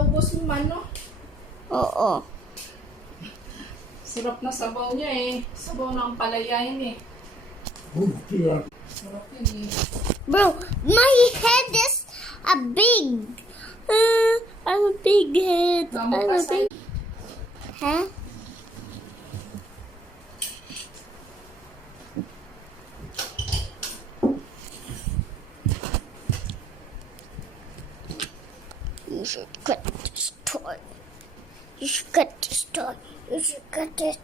naubos mo man, no? Oo. Sarap na sabaw niya eh. Sabaw na ang palayain eh. Sarap yun eh. Bro, my head is a big. I'm a big head. Tama I'm ka a sa... big... Huh? You should cut this toy. You should cut this toy. You should cut this